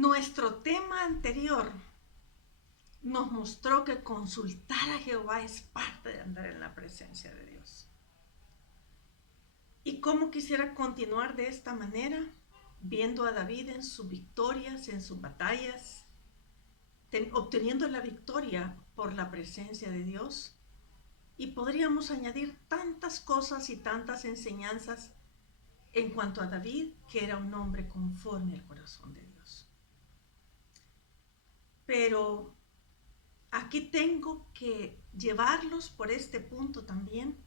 Nuestro tema anterior nos mostró que consultar a Jehová es parte de andar en la presencia de Dios. ¿Y cómo quisiera continuar de esta manera? Viendo a David en sus victorias, en sus batallas, obteniendo la victoria por la presencia de Dios. Y podríamos añadir tantas cosas y tantas enseñanzas en cuanto a David, que era un hombre conforme al corazón de Dios. Pero aquí tengo que llevarlos por este punto también,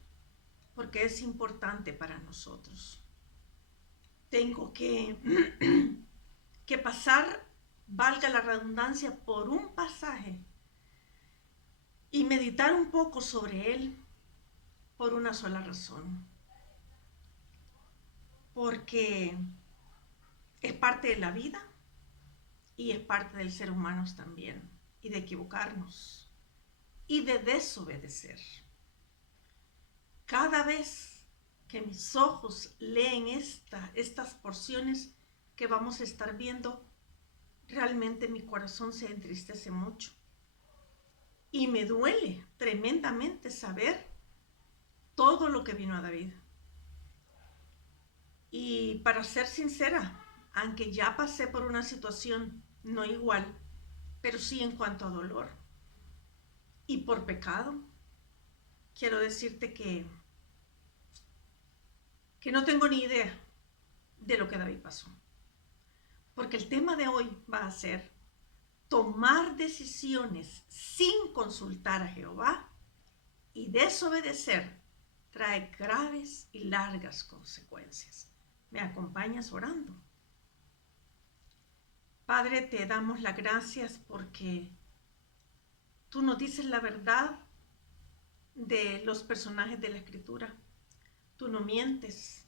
porque es importante para nosotros. Tengo que pasar, valga la redundancia, por un pasaje y meditar un poco sobre él por una sola razón. Porque es parte de la vida y es parte del ser humano también, y de equivocarnos y de desobedecer. Cada vez que mis ojos leen estas porciones que vamos a estar viendo, realmente mi corazón se entristece mucho. Y me duele tremendamente saber todo lo que vino a David. Y para ser sincera, aunque ya pasé por una situación no igual, pero sí en cuanto a dolor y por pecado, quiero decirte que no tengo ni idea de lo que David pasó. Porque el tema de hoy va a ser tomar decisiones sin consultar a Jehová, y desobedecer trae graves y largas consecuencias. ¿Me acompañas orando? Padre, te damos las gracias porque tú nos dices la verdad de los personajes de la Escritura. Tú no mientes.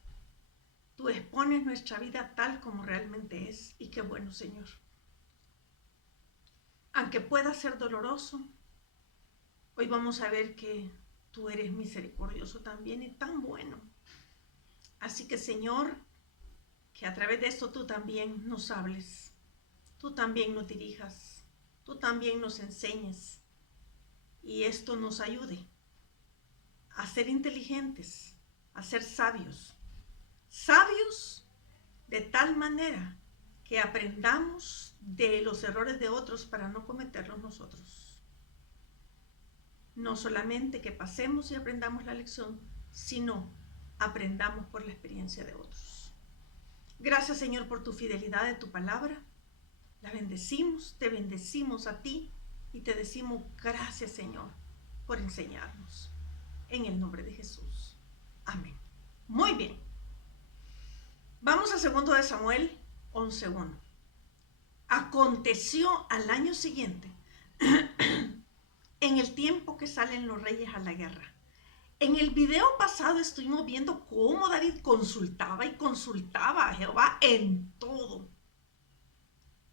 Tú expones nuestra vida tal como realmente es. Y qué bueno, Señor. Aunque pueda ser doloroso, hoy vamos a ver que tú eres misericordioso también y tan bueno. Así que, Señor, que a través de esto tú también nos hables, tú también nos dirijas, tú también nos enseñes, y esto nos ayude a ser inteligentes, a ser sabios. Sabios de tal manera que aprendamos de los errores de otros para no cometerlos nosotros. No solamente que pasemos y aprendamos la lección, sino aprendamos por la experiencia de otros. Gracias, Señor, por tu fidelidad de tu palabra. La bendecimos, te bendecimos a ti y te decimos gracias, Señor, por enseñarnos. En el nombre de Jesús. Amén. Muy bien. Vamos a 2 de Samuel 11:1. Aconteció al año siguiente, en el tiempo que salen los reyes a la guerra. En el video pasado estuvimos viendo cómo David consultaba y consultaba a Jehová en todo.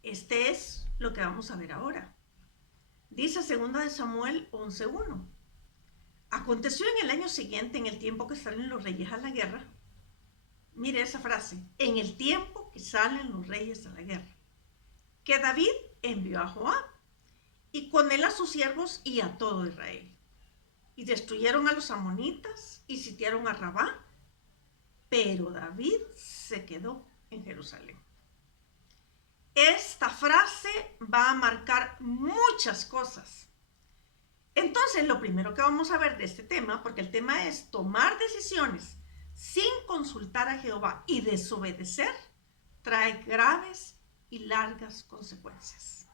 Este es lo que vamos a ver ahora. Dice 2 de Samuel 11:1. Aconteció en el año siguiente, en el tiempo que salen los reyes a la guerra. Mire esa frase, en el tiempo que salen los reyes a la guerra, que David envió a Joab, y con él a sus siervos y a todo Israel. Y destruyeron a los amonitas y sitiaron a Rabá, pero David se quedó en Jerusalén. Esta frase va a marcar muchas cosas. Entonces, lo primero que vamos a ver de este tema, porque el tema es tomar decisiones sin consultar a Jehová y desobedecer, trae graves y largas consecuencias.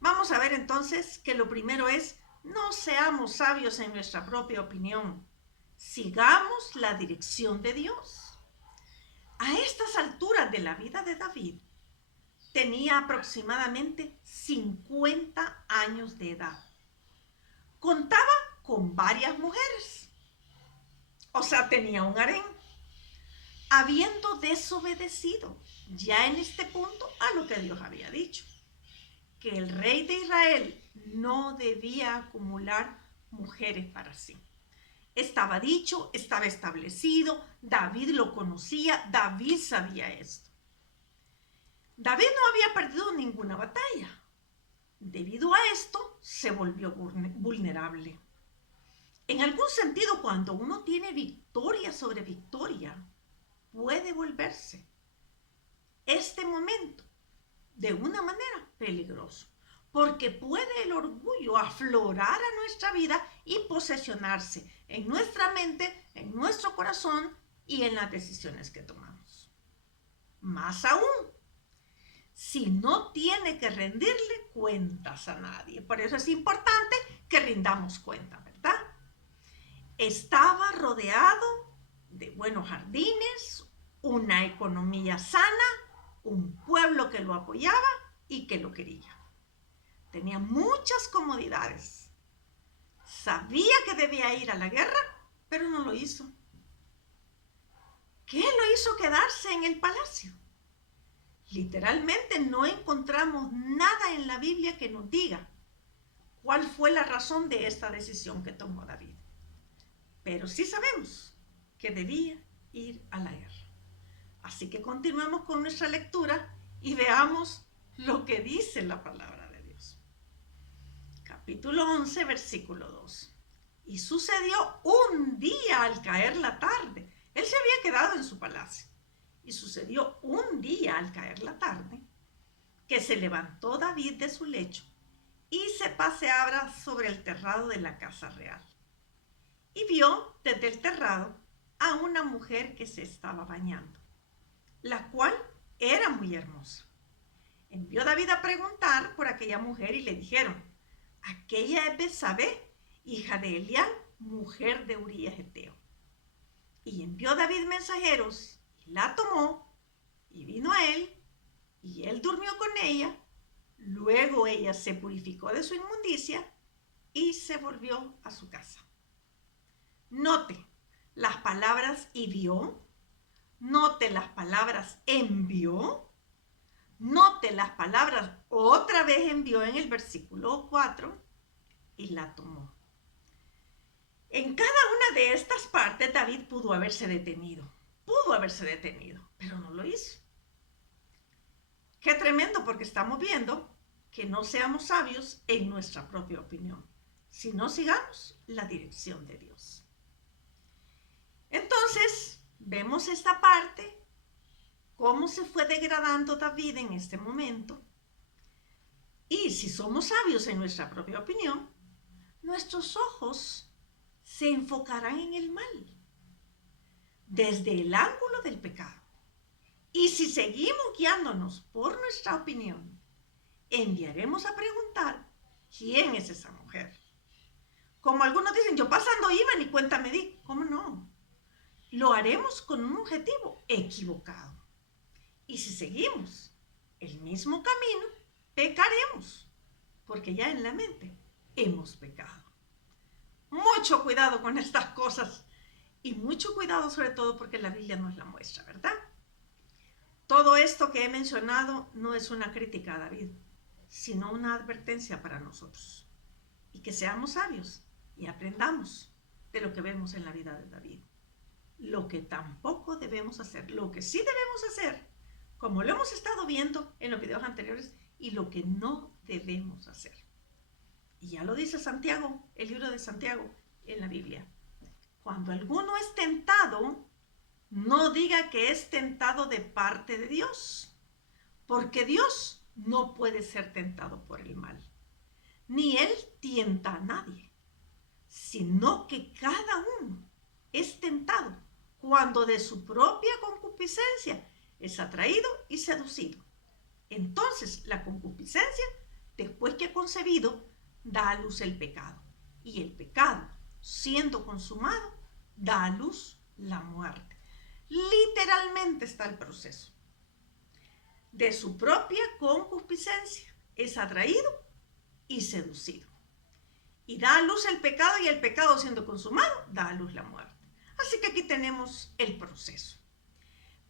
Vamos a ver entonces que lo primero es, no seamos sabios en nuestra propia opinión. Sigamos la dirección de Dios. A estas alturas de la vida de David, tenía aproximadamente 50 años de edad. Contaba con varias mujeres. O sea, tenía un harén. Habiendo desobedecido ya en este punto a lo que Dios había dicho, que el rey de Israel no debía acumular mujeres para sí. Estaba dicho, estaba establecido, David lo conocía, David sabía esto. David no había perdido ninguna batalla. Debido a esto, se volvió vulnerable. En algún sentido, cuando uno tiene victoria sobre victoria, puede volverse este momento de una manera peligroso, porque puede el orgullo aflorar a nuestra vida y posesionarse en nuestra mente, en nuestro corazón y en las decisiones que tomamos. Más aún, si no tiene que rendirle cuentas a nadie. Por eso es importante que rindamos cuenta, ¿verdad? Estaba rodeado de buenos jardines, una economía sana, un pueblo que lo apoyaba y que lo quería. Tenía muchas comodidades. Sabía que debía ir a la guerra, pero no lo hizo. ¿Qué lo hizo quedarse en el palacio? Literalmente no encontramos nada en la Biblia que nos diga cuál fue la razón de esta decisión que tomó David. Pero sí sabemos que debía ir a la guerra. Así que continuemos con nuestra lectura y veamos lo que dice la palabra de Dios. Capítulo 11, versículo 2. Y sucedió un día al caer la tarde. Él se había quedado en su palacio. Y sucedió un día al caer la tarde que se levantó David de su lecho y se paseaba sobre el terrado de la casa real. Y vio desde el terrado a una mujer que se estaba bañando, la cual era muy hermosa. Envió David a preguntar por aquella mujer y le dijeron: aquella es Betsabé, hija de Eliab, mujer de Urías Heteo. Y envió David mensajeros y la tomó y vino a él y él durmió con ella. Luego ella se purificó de su inmundicia y se volvió a su casa. Note las palabras hirió, note las palabras envió, note las palabras otra vez envió en el versículo 4 y la tomó. En cada una de estas partes David pudo haberse detenido, pero no lo hizo. Qué tremendo, porque estamos viendo que no seamos sabios en nuestra propia opinión, sino sigamos la dirección de Dios. Entonces, vemos esta parte, cómo se fue degradando David en este momento. Y si somos sabios en nuestra propia opinión, nuestros ojos se enfocarán en el mal, desde el ángulo del pecado. Y si seguimos guiándonos por nuestra opinión, enviaremos a preguntar quién es esa mujer. Como algunos dicen, yo pasando iba ni cuenta me di. ¿Cómo no? Lo haremos con un objetivo equivocado. Y si seguimos el mismo camino, pecaremos, porque ya en la mente hemos pecado. Mucho cuidado con estas cosas y mucho cuidado sobre todo porque la Biblia nos la muestra, ¿verdad? Todo esto que he mencionado no es una crítica a David, sino una advertencia para nosotros. Y que seamos sabios y aprendamos de lo que vemos en la vida de David. Lo que tampoco debemos hacer, lo que sí debemos hacer, como lo hemos estado viendo en los videos anteriores, y lo que no debemos hacer. Y ya lo dice Santiago, el libro de Santiago en la Biblia. Cuando alguno es tentado, no diga que es tentado de parte de Dios, porque Dios no puede ser tentado por el mal, ni Él tienta a nadie, sino que cada uno es tentado cuando de su propia concupiscencia es atraído y seducido. Entonces la concupiscencia, después que ha concebido, da a luz el pecado. Y el pecado, siendo consumado, da a luz la muerte. Literalmente está el proceso. De su propia concupiscencia es atraído y seducido. Y da a luz el pecado, y el pecado siendo consumado, da a luz la muerte. Así que aquí tenemos el proceso.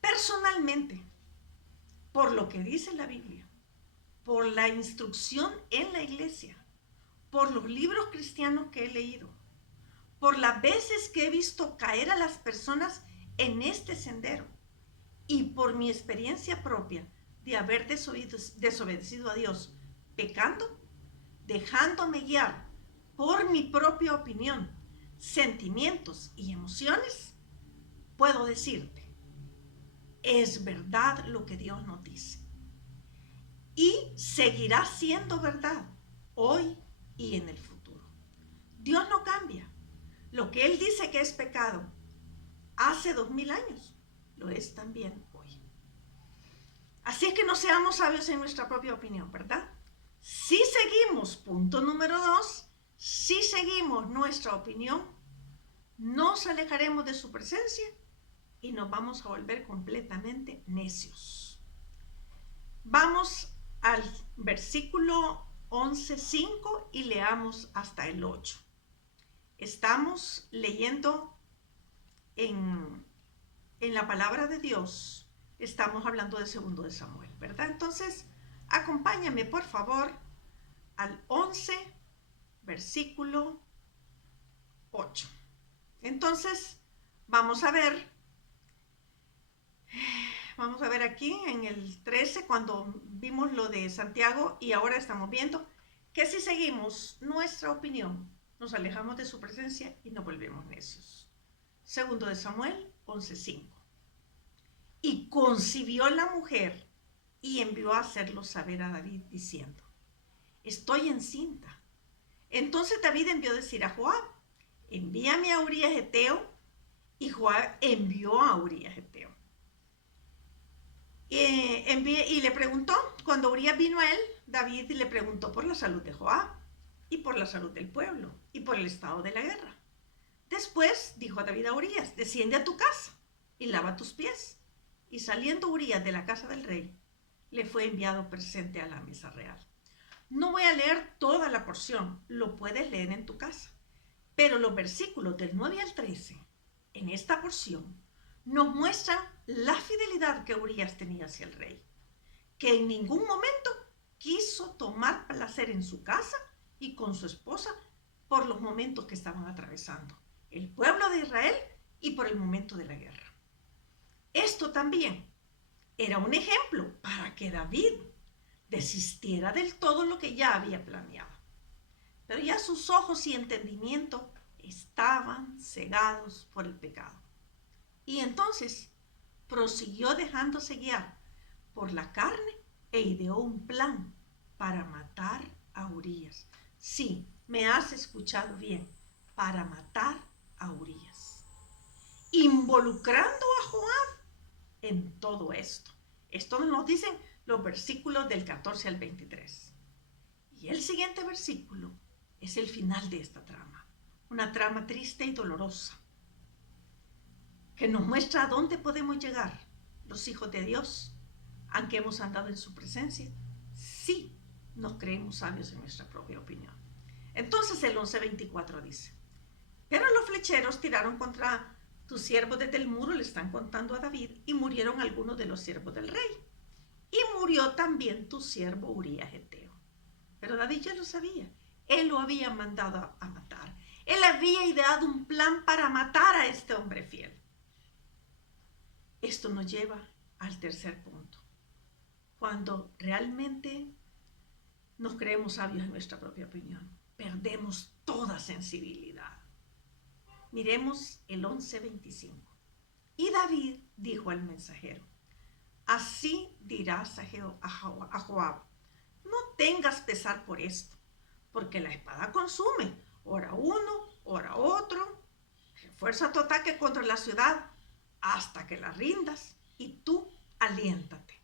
Personalmente, por lo que dice la Biblia, por la instrucción en la iglesia, por los libros cristianos que he leído, por las veces que he visto caer a las personas en este sendero y por mi experiencia propia de haber desobedecido a Dios, pecando, dejándome guiar por mi propia opinión, sentimientos y emociones, puedo decirte, es verdad lo que Dios nos dice. Y seguirá siendo verdad hoy y en el futuro. Dios no cambia. Lo que Él dice que es pecado hace 2000 años, lo es también hoy. Así es que no seamos sabios en nuestra propia opinión, ¿verdad? Si seguimos, punto número 2, si seguimos nuestra opinión, nos alejaremos de su presencia y nos vamos a volver completamente necios. Vamos al versículo 11:5 y leamos hasta el 8. Estamos leyendo en la palabra de Dios, estamos hablando de 2 de Samuel, ¿verdad? Entonces, acompáñame por favor al 11, versículo 8. Entonces, vamos a ver aquí en el 13, cuando vimos lo de Santiago, y ahora estamos viendo que si seguimos nuestra opinión, nos alejamos de su presencia y nos volvemos necios. 2 de Samuel 11:5. Y concibió la mujer y envió a hacerlo saber a David diciendo, estoy encinta. Entonces David envió a decir a Joab, envíame a Urías Heteo, y Joab envió a Urías Heteo. Y le preguntó, cuando Urías vino a él, David le preguntó por la salud de Joab, y por la salud del pueblo, y por el estado de la guerra. Después dijo David a Urías, desciende a tu casa, y lava tus pies. Y saliendo Urías de la casa del rey, le fue enviado presente a la mesa real. No voy a leer toda la porción, lo puedes leer en tu casa. Pero los versículos del 9 al 13, en esta porción, nos muestran la fidelidad que Urías tenía hacia el rey, que en ningún momento quiso tomar placer en su casa y con su esposa por los momentos que estaban atravesando el pueblo de Israel y por el momento de la guerra. Esto también era un ejemplo para que David desistiera del todo lo que ya había planeado. Pero ya sus ojos y entendimiento estaban cegados por el pecado. Y entonces prosiguió dejándose guiar por la carne e ideó un plan para matar a Urías. Sí, me has escuchado bien, para matar a Urías, involucrando a Joab en todo esto. Esto nos dicen los versículos del 14 al 23. Y el siguiente versículo es el final de esta trama, una trama triste y dolorosa, que nos muestra a dónde podemos llegar los hijos de Dios, aunque hemos andado en su presencia, sí nos creemos sabios en nuestra propia opinión. Entonces el 11:24 dice, pero los flecheros tiraron contra tus siervos desde el muro, le están contando a David, y murieron algunos de los siervos del rey. Y murió también tu siervo Urías Heteo. Pero David ya lo sabía, él lo había mandado a matar. Él había ideado un plan para matar a este hombre fiel. Esto nos lleva al tercer punto. Cuando realmente nos creemos sabios en nuestra propia opinión, perdemos toda sensibilidad. Miremos el 11:25. Y David dijo al mensajero, así dirás a Joab, no tengas pesar por esto, porque la espada consume, ora uno, ora otro, refuerza tu ataque contra la ciudad hasta que la rindas, y tú aliéntate.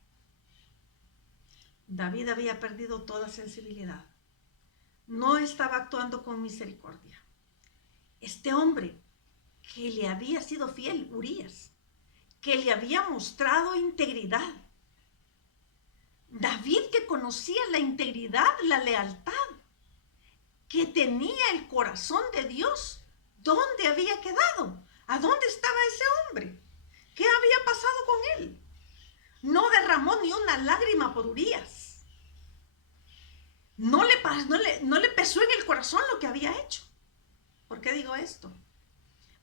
David había perdido toda sensibilidad. No estaba actuando con misericordia. Este hombre que le había sido fiel, Urías, que le había mostrado integridad. David, que conocía la integridad, la lealtad, que tenía el corazón de Dios, ¿dónde había quedado? ¿A dónde estaba ese hombre? ¿Qué había pasado con él? No derramó ni una lágrima por Urías. No le pesó en el corazón lo que había hecho. ¿Por qué digo esto?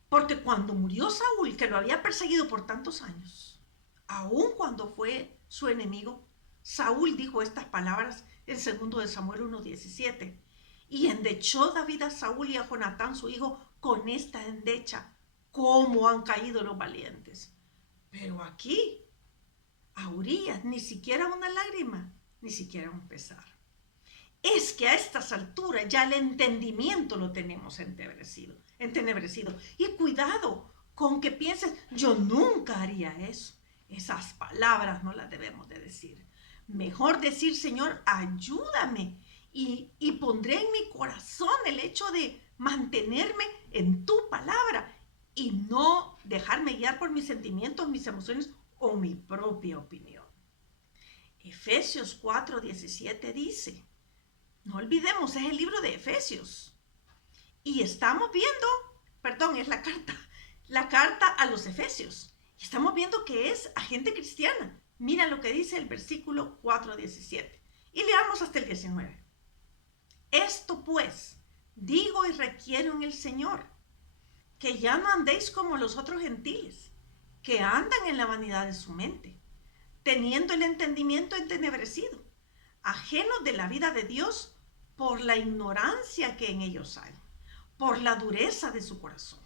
Porque cuando murió Saúl, que lo había perseguido por tantos años, aun cuando fue su enemigo, Saúl dijo estas palabras en 2 de Samuel 1:17. Y endechó David a Saúl y a Jonatán su hijo con esta endecha. ¿Cómo han caído los valientes? Pero aquí, a Urías, ni siquiera una lágrima, ni siquiera un pesar. Es que a estas alturas ya el entendimiento lo tenemos entenebrecido. Y cuidado con que pienses, yo nunca haría eso. Esas palabras no las debemos de decir. Mejor decir, Señor, ayúdame y pondré en mi corazón el hecho de mantenerme en tu palabra y no dejarme guiar por mis sentimientos, mis emociones o mi propia opinión. Efesios 4:17 dice, no olvidemos, es el libro de Efesios. Y estamos viendo, es la carta a los Efesios. Y estamos viendo que es a gente cristiana. Mira lo que dice el versículo 4:17. Y leamos hasta el 19. Esto pues, digo y requiero en el Señor, que ya no andéis como los otros gentiles, que andan en la vanidad de su mente, teniendo el entendimiento entenebrecido, ajenos de la vida de Dios por la ignorancia que en ellos hay, por la dureza de su corazón,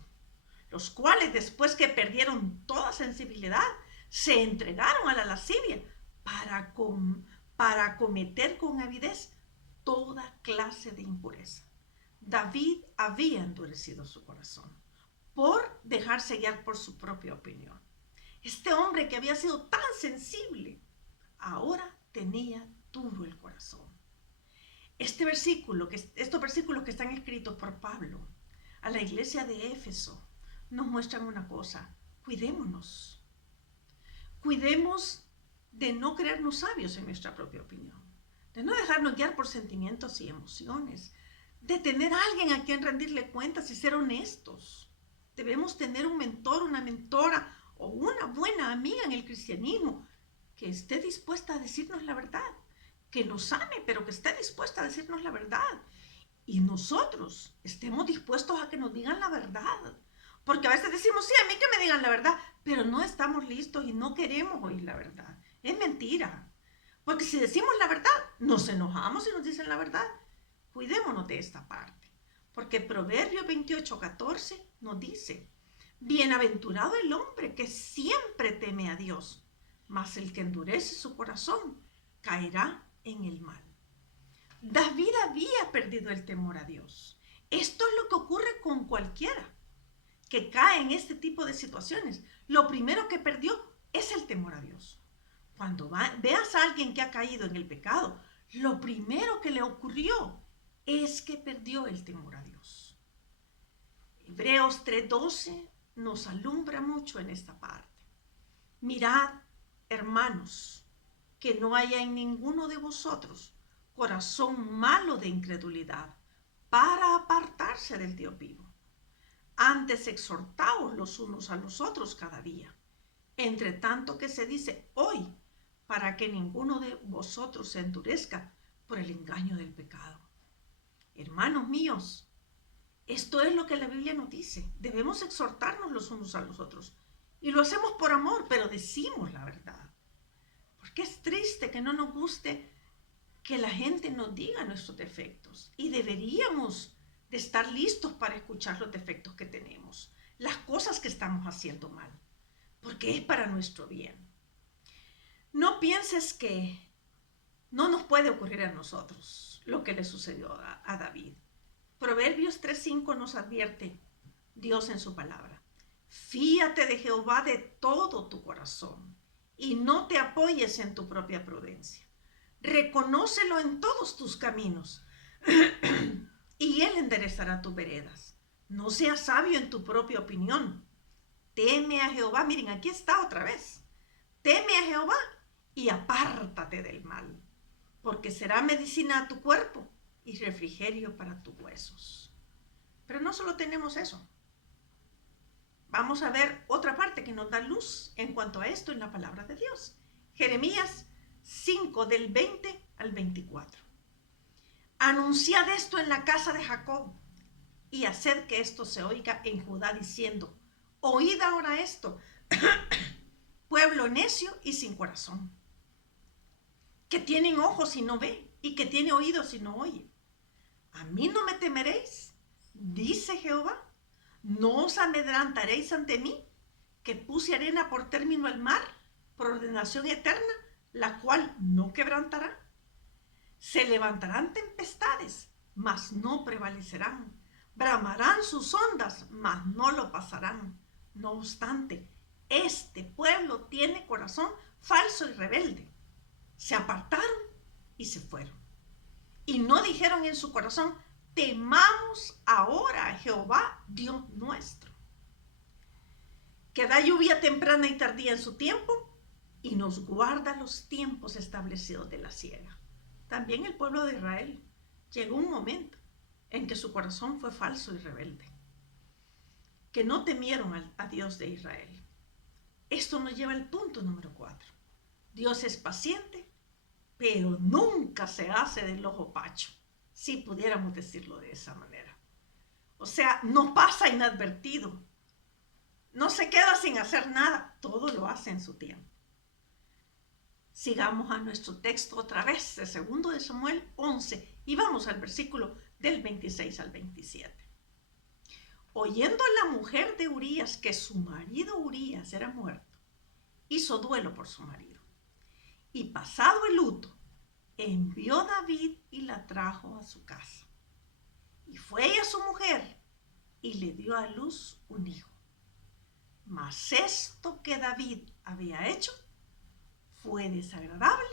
los cuales después que perdieron toda sensibilidad, se entregaron a la lascivia para cometer con avidez toda clase de impureza. David había endurecido su corazón por dejarse guiar por su propia opinión. Este hombre que había sido tan sensible, ahora tenía duro el corazón. Estos versículos que están escritos por Pablo a la iglesia de Éfeso nos muestran una cosa: cuidémonos. Cuidemos de no creernos sabios en nuestra propia opinión, de no dejarnos guiar por sentimientos y emociones, de tener a alguien a quien rendirle cuentas y ser honestos. Debemos tener un mentor, una mentora o una buena amiga en el cristianismo que esté dispuesta a decirnos la verdad, que nos ame, pero que esté dispuesta a decirnos la verdad. Y nosotros estemos dispuestos a que nos digan la verdad. Porque a veces decimos, sí, a mí que me digan la verdad, pero no estamos listos y no queremos oír la verdad. Es mentira. Porque si decimos la verdad, nos enojamos y nos dicen la verdad. Cuidémonos de esta parte. Porque Proverbios 28:14 nos dice, bienaventurado el hombre que siempre teme a Dios, mas el que endurece su corazón caerá en el mal. David había perdido el temor a Dios. Esto es lo que ocurre con cualquiera que cae en este tipo de situaciones. Lo primero que perdió es el temor a Dios. Cuando veas a alguien que ha caído en el pecado, lo primero que le ocurrió es que perdió el temor a Dios. Hebreos 3:12 nos alumbra mucho en esta parte. Mirad, hermanos, que no haya en ninguno de vosotros corazón malo de incredulidad para apartarse del Dios vivo. Antes exhortaos los unos a los otros cada día, entre tanto que se dice hoy, para que ninguno de vosotros se endurezca por el engaño del pecado. Hermanos míos, esto es lo que la Biblia nos dice. Debemos exhortarnos los unos a los otros. Y lo hacemos por amor, pero decimos la verdad. Porque es triste que no nos guste que la gente nos diga nuestros defectos. Y deberíamos de estar listos para escuchar los defectos que tenemos, las cosas que estamos haciendo mal, porque es para nuestro bien. No pienses que no nos puede ocurrir a nosotros lo que le sucedió a David. Proverbios 3:5 nos advierte Dios en su palabra. Fíate de Jehová de todo tu corazón y no te apoyes en tu propia prudencia. Reconócelo en todos tus caminos y Él enderezará tus veredas. No seas sabio en tu propia opinión. Teme a Jehová. Miren, aquí está otra vez. Teme a Jehová y apártate del mal, porque será medicina a tu cuerpo y refrigerio para tus huesos. Pero no solo tenemos eso. Vamos a ver otra parte que nos da luz en cuanto a esto en la palabra de Dios. Jeremías 5 del 20 al 24. Anunciad esto en la casa de Jacob y haced que esto se oiga en Judá diciendo, oíd ahora esto, pueblo necio y sin corazón. que tienen ojos y no ve, y que tiene oídos y no oye. A mí no me temeréis, dice Jehová. No os amedrantaréis ante mí, que puse arena por término al mar, por ordenación eterna, la cual no quebrantará. Se levantarán tempestades, mas no prevalecerán. Bramarán sus ondas, mas no lo pasarán. No obstante, este pueblo tiene corazón falso y rebelde. Se apartaron y se fueron. Y no dijeron en su corazón: temamos ahora a Jehová, Dios nuestro, que da lluvia temprana y tardía en su tiempo, y nos guarda los tiempos establecidos de la siega. También el pueblo de Israel llegó un momento en que su corazón fue falso y rebelde, que no temieron a Dios de Israel. Esto nos lleva al punto número 4. Dios es paciente, pero nunca se hace del ojo pacho, si pudiéramos decirlo de esa manera. O sea, no pasa inadvertido, no se queda sin hacer nada, todo lo hace en su tiempo. Sigamos a nuestro texto otra vez, de 2 de Samuel 11, y vamos al versículo del 26 al 27. Oyendo la mujer de Urías que su marido Urías era muerto, hizo duelo por su marido. Y pasado el luto, envió David y la trajo a su casa. Y fue ella su mujer, y le dio a luz un hijo. Mas esto que David había hecho fue desagradable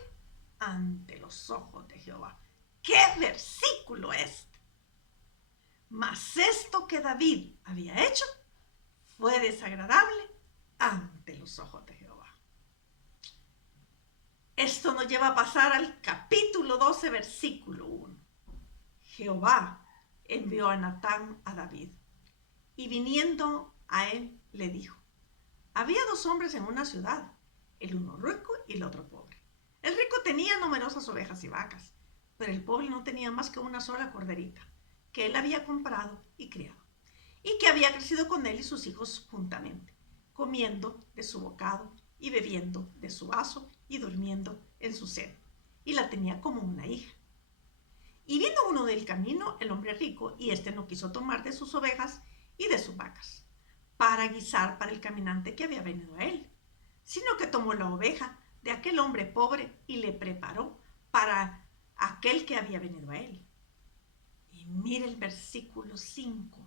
ante los ojos de Jehová. ¡Qué versículo este! Mas esto que David había hecho fue desagradable ante los ojos de Jehová. Esto nos lleva a pasar al capítulo 12, versículo 1. Jehová envió a Natán a David, y viniendo a él le dijo: había 2 hombres en una ciudad, el uno rico y el otro pobre. El rico tenía numerosas ovejas y vacas, pero el pobre no tenía más que una sola corderita, que él había comprado y criado, y que había crecido con él y sus hijos juntamente, comiendo de su bocado y bebiendo de su vaso y durmiendo en su seno, y la tenía como una hija. Y vino uno del camino, el hombre rico, y éste no quiso tomar de sus ovejas y de sus vacas para guisar para el caminante que había venido a él, sino que tomó la oveja de aquel hombre pobre y le preparó para aquel que había venido a él. Y mire el versículo 5,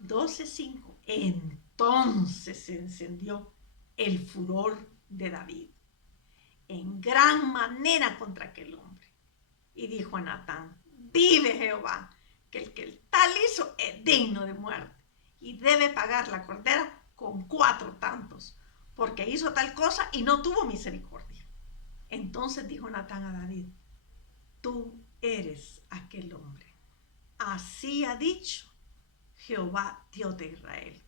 12:5. Entonces se encendió el furor de David en gran manera contra aquel hombre, y dijo a Natán: vive Jehová, que el tal hizo es digno de muerte, y debe pagar la cordera con 4 tantos, porque hizo tal cosa y no tuvo misericordia. Entonces dijo Natán a David: tú eres aquel hombre. Así ha dicho Jehová, Dios de Israel: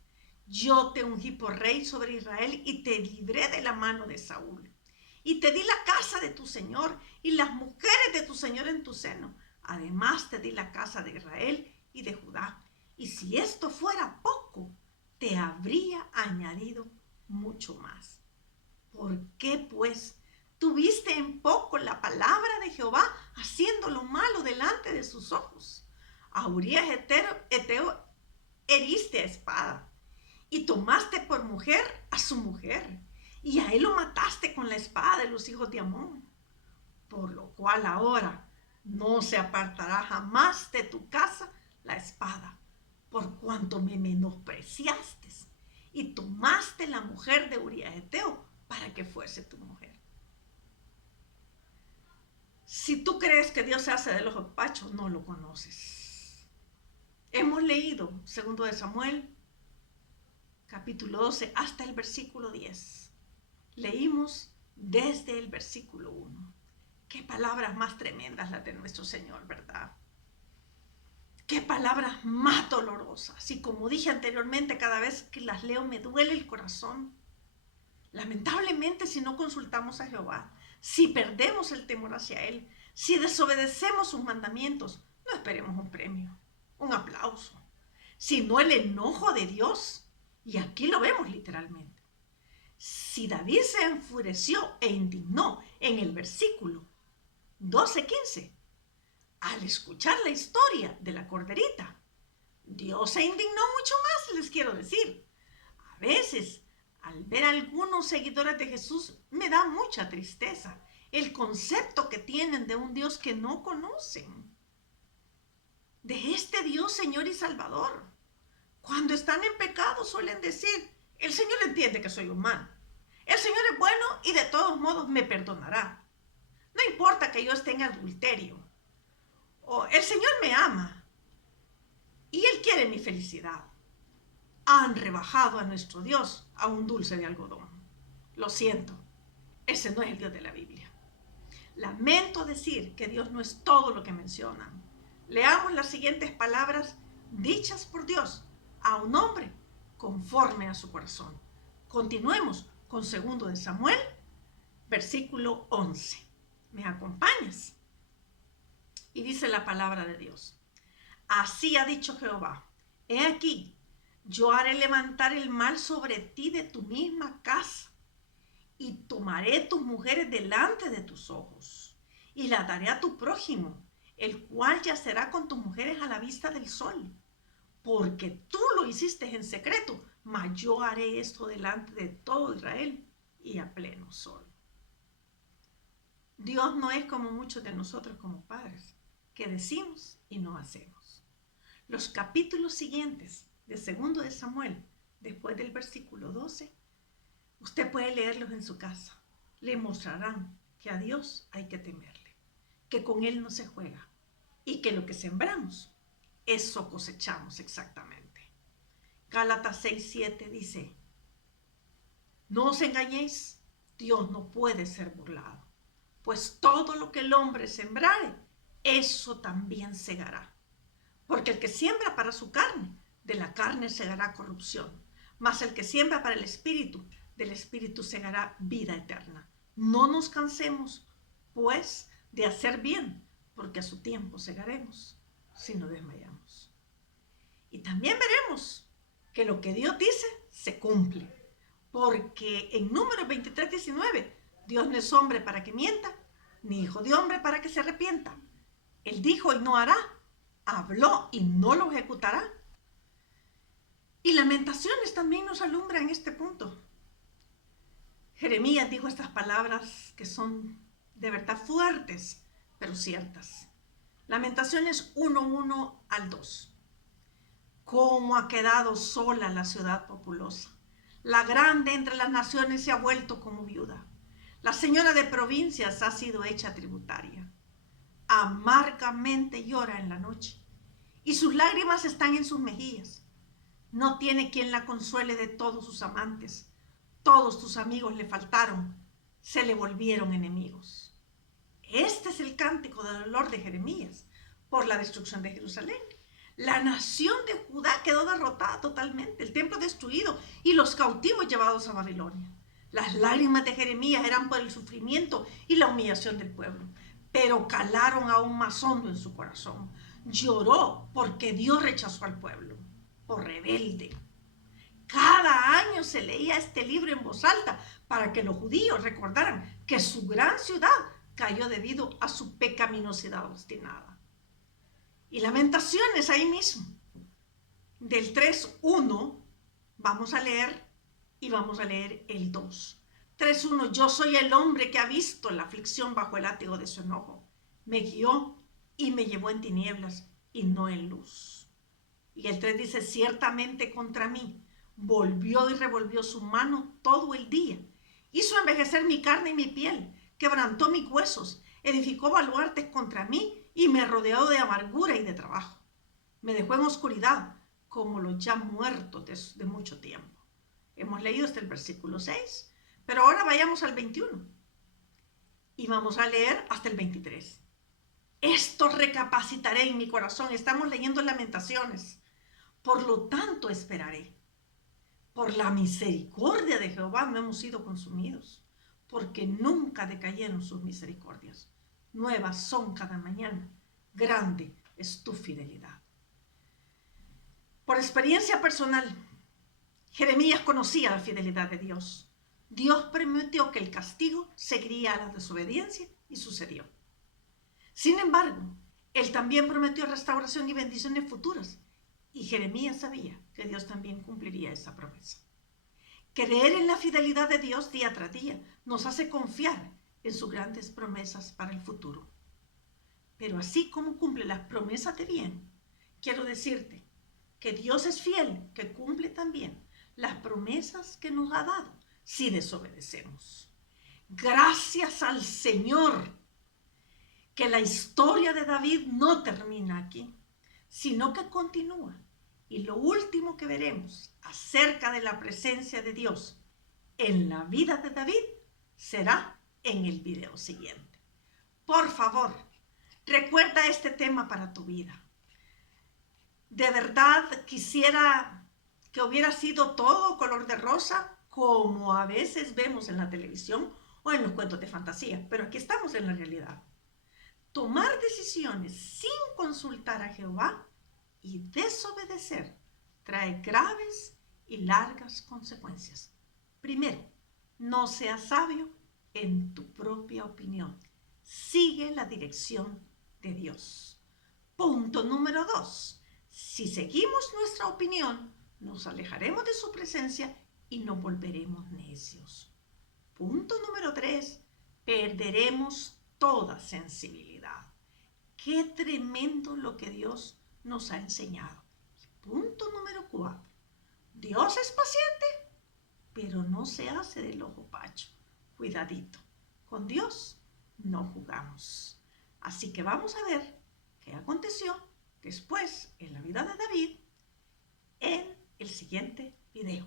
yo te ungí por rey sobre Israel y te libré de la mano de Saúl. Y te di la casa de tu señor y las mujeres de tu señor en tu seno. Además te di la casa de Israel y de Judá. Y si esto fuera poco, te habría añadido mucho más. ¿Por qué, pues, tuviste en poco la palabra de Jehová, haciendo lo malo delante de sus ojos? A Urías Eteo heriste a espada, y tomaste por mujer a su mujer, y a él lo mataste con la espada de los hijos de Amón. Por lo cual ahora no se apartará jamás de tu casa la espada, por cuanto me menospreciaste y tomaste la mujer de Urías Eteo para que fuese tu mujer. Si tú crees que Dios se hace de los opachos, no lo conoces. Hemos leído 2 de Samuel, capítulo 12, hasta el versículo 10. Leímos desde el versículo 1. Qué palabras más tremendas las de nuestro Señor, ¿verdad? Qué palabras más dolorosas. Y como dije anteriormente, cada vez que las leo me duele el corazón. Lamentablemente, si no consultamos a Jehová, si perdemos el temor hacia Él, si desobedecemos sus mandamientos, no esperemos un premio, un aplauso, sino el enojo de Dios. Y aquí lo vemos literalmente. Si David se enfureció e indignó en el versículo 12-15, al escuchar la historia de la corderita, Dios se indignó mucho más, les quiero decir. A veces, al ver a algunos seguidores de Jesús, me da mucha tristeza el concepto que tienen de un Dios que no conocen. De este Dios, Señor y Salvador. Cuando están en pecado suelen decir, el Señor entiende que soy humano. El Señor es bueno y de todos modos me perdonará. No importa que yo esté en adulterio. O el Señor me ama y Él quiere mi felicidad. Han rebajado a nuestro Dios a un dulce de algodón. Lo siento, ese no es el Dios de la Biblia. Lamento decir que Dios no es todo lo que mencionan. Leamos las siguientes palabras dichas por Dios a un hombre conforme a su corazón. Continuemos con 2 de Samuel, versículo 11. ¿Me acompañas? Y dice la palabra de Dios. Así ha dicho Jehová, he aquí, yo haré levantar el mal sobre ti de tu misma casa, y tomaré tus mujeres delante de tus ojos, y las daré a tu prójimo, el cual yacerá con tus mujeres a la vista del sol, porque tú lo hiciste en secreto, mas yo haré esto delante de todo Israel y a pleno sol. Dios no es como muchos de nosotros como padres, que decimos y no hacemos. Los capítulos siguientes de 2 de Samuel, después del versículo 12, usted puede leerlos en su casa. Le mostrarán que a Dios hay que temerle, que con Él no se juega y que lo que sembramos, eso cosechamos exactamente. Gálatas 6:7 dice, no os engañéis, Dios no puede ser burlado, pues todo lo que el hombre sembrare, eso también segará. Porque el que siembra para su carne, de la carne segará corrupción, mas el que siembra para el espíritu, del espíritu segará vida eterna. No nos cansemos, pues, de hacer bien, porque a su tiempo segaremos, si no desmayamos. Y también veremos que lo que Dios dice se cumple, porque en Números 23:19, Dios no es hombre para que mienta, ni hijo de hombre para que se arrepienta. Él dijo y no hará, habló y no lo ejecutará. Y Lamentaciones también nos alumbra en este punto. Jeremías dijo estas palabras que son de verdad fuertes, pero ciertas. Lamentaciones 1:1-2. ¿Cómo ha quedado sola la ciudad populosa? La grande entre las naciones se ha vuelto como viuda. La señora de provincias ha sido hecha tributaria. Amargamente llora en la noche y sus lágrimas están en sus mejillas. No tiene quien la consuele de todos sus amantes. Todos tus amigos le faltaron, se le volvieron enemigos. Este es el cántico de dolor de Jeremías por la destrucción de Jerusalén. La nación de Judá quedó derrotada totalmente, el templo destruido y los cautivos llevados a Babilonia. Las lágrimas de Jeremías eran por el sufrimiento y la humillación del pueblo, pero calaron aún más hondo en su corazón. Lloró porque Dios rechazó al pueblo, por rebelde. Cada año se leía este libro en voz alta para que los judíos recordaran que su gran ciudad cayó debido a su pecaminosidad obstinada. Y Lamentaciones ahí mismo, del 3:1, vamos a leer y vamos a leer el 2. 3:1, yo soy el hombre que ha visto la aflicción bajo el látigo de su enojo. Me guió y me llevó en tinieblas y no en luz. Y el 3 dice, ciertamente contra mí volvió y revolvió su mano todo el día. Hizo envejecer mi carne y mi piel, quebrantó mis huesos, edificó baluartes contra mí y me rodeó de amargura y de trabajo. Me dejó en oscuridad como los ya muertos de mucho tiempo. Hemos leído hasta el versículo 6, pero ahora vayamos al 21 y vamos a leer hasta el 23. Esto recapacitaré en mi corazón. Estamos leyendo Lamentaciones. Por lo tanto esperaré. Por la misericordia de Jehová no hemos sido consumidos, porque nunca decayeron sus misericordias. Nuevas son cada mañana. Grande es tu fidelidad. Por experiencia personal, Jeremías conocía la fidelidad de Dios. Dios prometió que el castigo seguiría a la desobediencia y sucedió. Sin embargo, Él también prometió restauración y bendiciones futuras. Y Jeremías sabía que Dios también cumpliría esa promesa. Creer en la fidelidad de Dios día tras día nos hace confiar en sus grandes promesas para el futuro. Pero así como cumple las promesas de bien, quiero decirte que Dios es fiel, que cumple también las promesas que nos ha dado si desobedecemos. Gracias al Señor que la historia de David no termina aquí, sino que continúa. Y lo último que veremos acerca de la presencia de Dios en la vida de David será en el video siguiente. Por favor, recuerda este tema para tu vida. De verdad quisiera que hubiera sido todo color de rosa, como a veces vemos en la televisión o en los cuentos de fantasía, pero aquí estamos en la realidad. Tomar decisiones sin consultar a Jehová y desobedecer trae graves y largas consecuencias. Primero, no seas sabio en tu propia opinión. Sigue la dirección de Dios. Punto número 2. Si seguimos nuestra opinión, nos alejaremos de su presencia y nos volveremos necios. Punto número 3. Perderemos toda sensibilidad. Qué tremendo lo que Dios nos ha enseñado. Punto número 4. Dios es paciente, pero no se hace del ojo pacho. Cuidadito, con Dios no jugamos. Así que vamos a ver qué aconteció después en la vida de David en el siguiente video.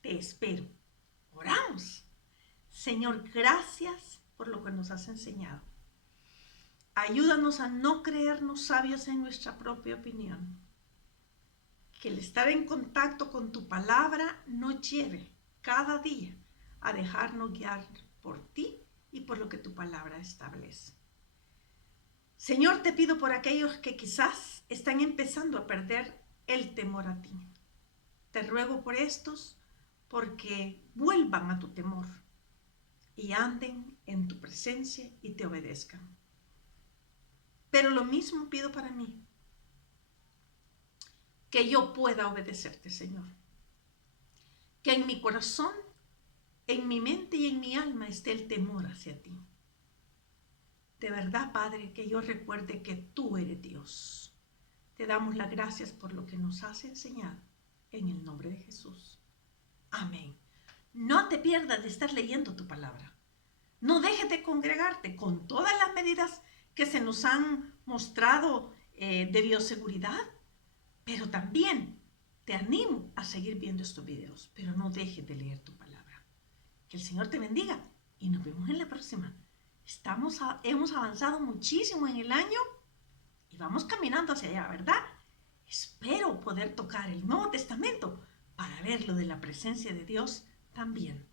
Te espero. Oramos. Señor, gracias por lo que nos has enseñado. Ayúdanos a no creernos sabios en nuestra propia opinión. Que el estar en contacto con tu palabra nos lleve cada día a dejarnos guiar por ti y por lo que tu palabra establece. Señor, te pido por aquellos que quizás están empezando a perder el temor a ti. Te ruego por estos porque vuelvan a tu temor y anden en tu presencia y te obedezcan. Pero lo mismo pido para mí, que yo pueda obedecerte, Señor. Que en mi corazón, en mi mente y en mi alma esté el temor hacia ti. De verdad, Padre, que yo recuerde que tú eres Dios. Te damos las gracias por lo que nos has enseñado. En el nombre de Jesús. Amén. No te pierdas de estar leyendo tu palabra. No dejes de congregarte con todas las medidas que se nos han mostrado de bioseguridad. Pero también te animo a seguir viendo estos videos. Pero no dejes de leer tu palabra. Que el Señor te bendiga y nos vemos en la próxima. Hemos avanzado muchísimo en el año y vamos caminando hacia allá, ¿verdad? Espero poder tocar el Nuevo Testamento para ver lo de la presencia de Dios también,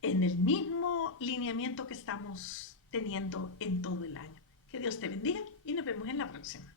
en el mismo lineamiento que estamos teniendo en todo el año. Que Dios te bendiga y nos vemos en la próxima.